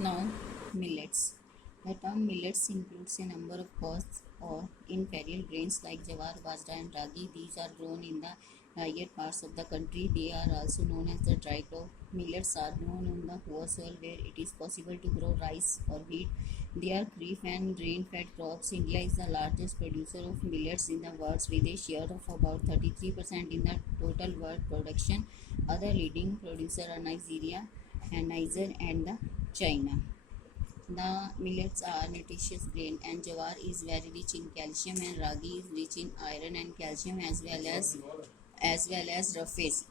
Now, millets. The term millets includes a number of coarse or inferior grains like jawar, bajra, and ragi. These are grown in the higher parts of the country. They are also known as the dry crop. Millets are grown on the poor soil where it is possible to grow rice or wheat. They are kharif and rain-fed crops. India is the largest producer of millets in the world with a share of about 33% in the total world production. Other leading producers are Nigeria and Niger and the China. The millets are nutritious grain and jawar is very rich in calcium and ragi is rich in iron and calcium as well as roughage.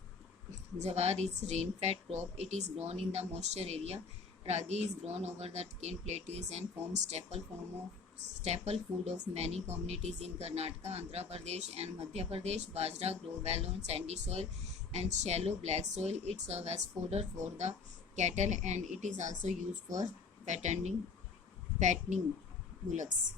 Jawar is rain-fed crop. It is grown in the moisture area. Ragi is grown over the thickened plateaus and forms staple food of many communities in Karnataka, Andhra Pradesh, and Madhya Pradesh. Bajra grow well on sandy soil and shallow black soil. It serves as fodder for the cattle and it is also used for fattening fattening bullocks.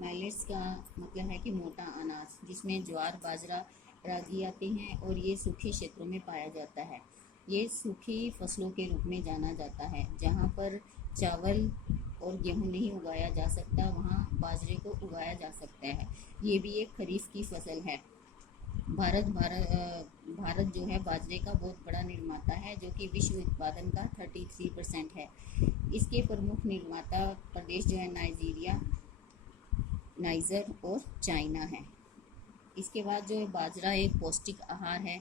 Millets का मतलब है कि मोटा अनाज जिसमें ज्वार बाजरा रागी आते हैं और ये सूखे क्षेत्रों में पाया जाता है। ये सूखी फसलों के रूप में जाना जाता है। जहाँ पर चावल और गेहूँ नहीं उगाया जा सकता वहाँ बाजरे को उगाया जा सकता है। ये भी एक खरीफ की फसल है। भारत जो है बाजरे का बहुत बड़ा निर्माता है जो कि विश्व उत्पादन का 33% है। इसके प्रमुख निर्माता प्रदेश जो है नाइजर और चाइना है। इसके बाद जो है बाजरा एक पौष्टिक आहार है।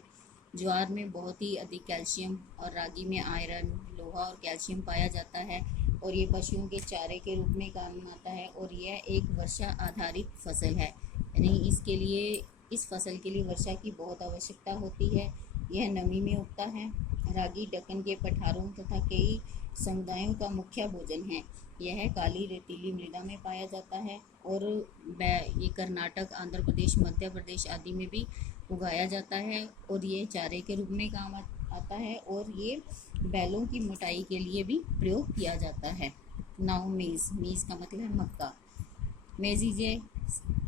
ज्वार में बहुत ही अधिक कैल्शियम और रागी में आयरन, लोहा और कैल्शियम पाया जाता है और ये पशुओं के चारे के रूप में काम आता है और यह एक वर्षा आधारित फसल है, यानी इस फसल के लिए वर्षा की बहुत आवश्यकता होती है। यह नमी में उगता है। रागी दक्कन के पठारों तथा कई समुदायों का मुख्य भोजन है। यह काली रेतीली मृदा में पाया जाता है और ये कर्नाटक, आंध्र प्रदेश, मध्य प्रदेश आदि में भी उगाया जाता है और ये चारे के रूप में काम आता है और ये बैलों की मोटाई के लिए भी प्रयोग किया जाता है। नाउ मेज का मतलब है मक्का। Maize is a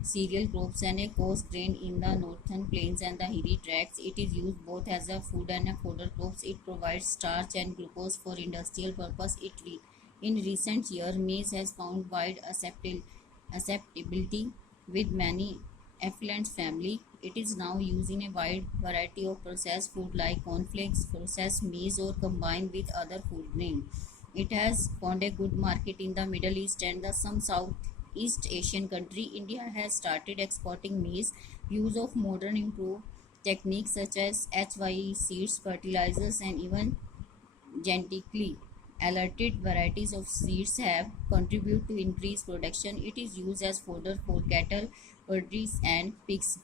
cereal crop and a coarse grain in the northern plains and the hilly tracts. It is used both as a food and a fodder crops. It provides starch and glucose for industrial purpose. In recent years, maize has found wide acceptability with many affluent family. It is now used in a wide variety of processed food like cornflakes, processed maize, or combined with other food grain. It has found a good market in the Middle East and some Southeast Asian country. India has started exporting maize. Use of modern improved techniques such as HYE seeds, fertilizers, and even genetically altered varieties of seeds have contributed to increased production. It is used as fodder for cattle, poultry, and pigs.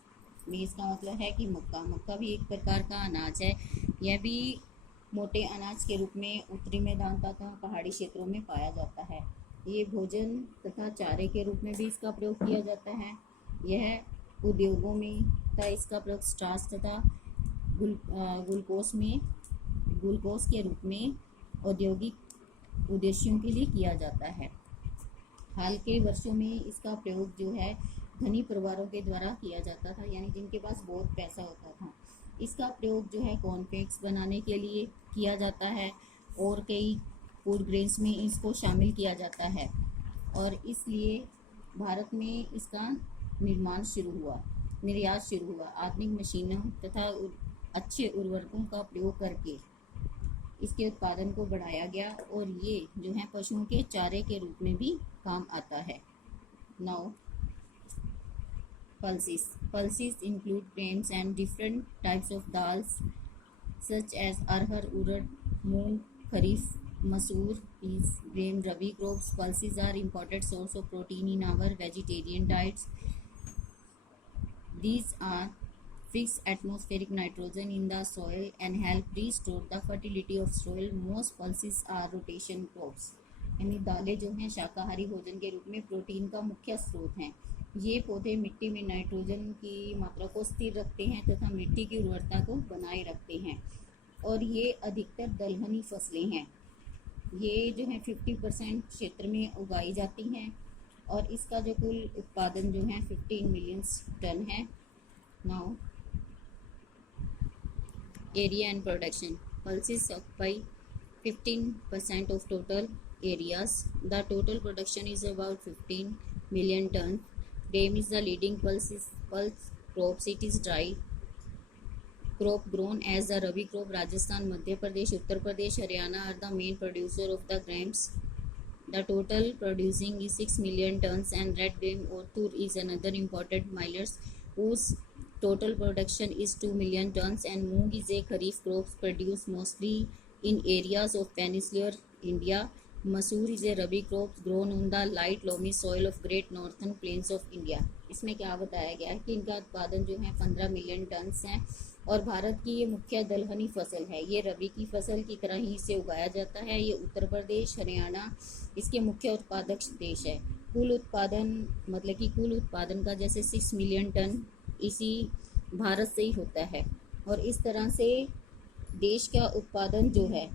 मेज का मतलब है कि मक्का भी एक प्रकार का अनाज है। यह भी मोटे अनाज के रूप में उत्तरी मैदान तथा पहाड़ी क्षेत्रों में पाया जाता है। ये भोजन तथा चारे के रूप में भी इसका प्रयोग किया जाता है। यह उद्योगों में तथा इसका प्रयोग स्टार्च तथा ग्लूकोज के रूप में औद्योगिक उद्देश्यों के लिए किया जाता है। हाल के वर्षों में इसका प्रयोग जो है धनी परिवारों के द्वारा किया जाता था, यानी जिनके पास बहुत पैसा होता था। इसका प्रयोग जो है कॉर्नफ्लेक्स बनाने के लिए किया जाता है और कई फूड ग्रेन्स में इसको शामिल किया जाता है और इसलिए भारत में इसका निर्यात शुरू हुआ। आधुनिक मशीनों तथा अच्छे उर्वरकों का प्रयोग करके इसके उत्पादन को बढ़ाया गया और ये जो है पशुओं के चारे के रूप में भी काम आता है। Now pulses include grains and different types of dals such as arhar, urad, moong, kharif, masoor, peas, grain, rabi crops. Pulses are important source of protein in our vegetarian diets. These are fix atmospheric nitrogen in the soil and help restore the fertility of soil. Most pulses are rotation crops. यानी दालें जो हैं शाकाहारी भोजन के रूप में protein का मुख्य स्रोत हैं। ये पौधे मिट्टी में नाइट्रोजन की मात्रा को स्थिर रखते हैं तथा मिट्टी की उर्वरता को बनाए रखते हैं और ये अधिकतर दलहनी फसलें हैं। ये जो है 50% क्षेत्र में उगाई जाती हैं और इसका जो कुल उत्पादन जो है 15 मिलियन टन है। Now area and production. Pulses occupy 15% of total areas. The total production is about 15 million tons. Gram is the leading pulse crops. It is dry crop grown as the Rabi crop. Rajasthan, Madhya Pradesh, Uttar Pradesh, Haryana are the main producer of the grams. The total producing is 6 million tons, and red gram or tur is another important millets whose total production is 2 million tons, and moong is a kharif crop produced mostly in areas of peninsular India. Masoor is a rabi crop grown on the light loamy soil of great northern plains of India. इसमें क्या बताया गया है कि इनका उत्पादन जो है 15 मिलियन टन है और भारत की ये मुख्य दलहनी फसल है। ये रबी की फसल की तरह ही इसे उगाया जाता है। ये उत्तर प्रदेश, हरियाणा इसके मुख्य उत्पादक देश है। कुल उत्पादन मतलब कि कुल उत्पादन का जैसे 6 मिलियन टन इसी भारत से ही होता है और इस तरह से देश का उत्पादन जो है,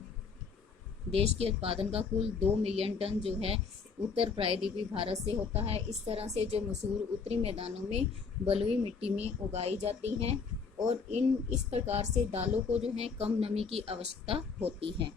देश के उत्पादन का कुल 2 मिलियन टन जो है उत्तर प्रायद्वीपीय भारत से होता है। इस तरह से जो मसूर उत्तरी मैदानों में बलुई मिट्टी में उगाई जाती हैं और इस प्रकार से दालों को जो है कम नमी की आवश्यकता होती है।